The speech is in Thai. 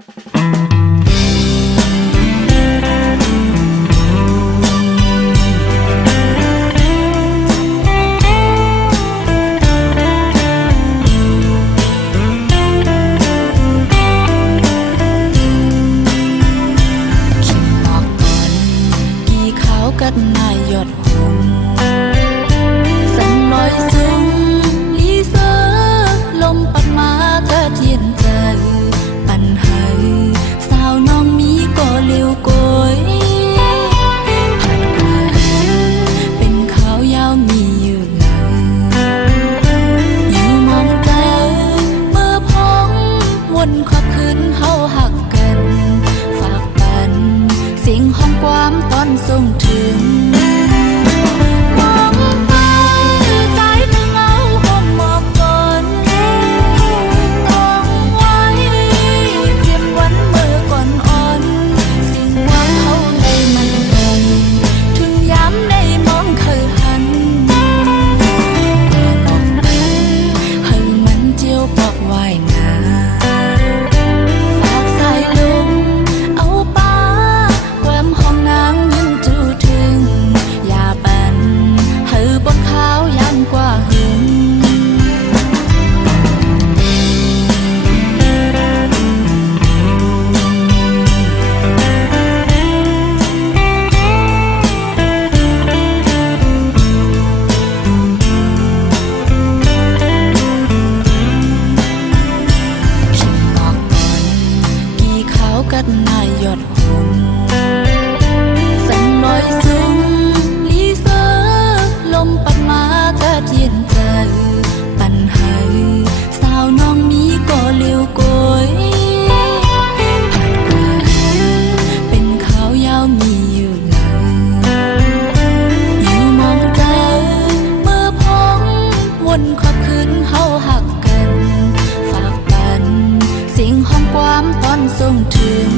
กัดนายยอดหงสันลอยสูงลีเซอลมปัดมาเธอเทียนใจปันหายสาวน้องมีก็เลี้ยวโกยผัดกว่าเป็นขาวยาวมีอยู่ไหนอยู่มองเจ้าเมื่อพ้องวนขอบคืนเฮาหักกันฝากปันเสียงห้องความตอนส่งถึงกัดนายยอดหงสันลอยสูงลีเซอลมปัดมาเธอเทียนใจปันหายสาวน้องมีก็เลี้ยวโกยผัดกว่าเป็นขาวยาวมีอยู่ไหนอยู่มองเจ้าเมื่อพ้องวนขอบคืนเฮาหักกันฝากปันเสียงห้องความตอนส่งถึง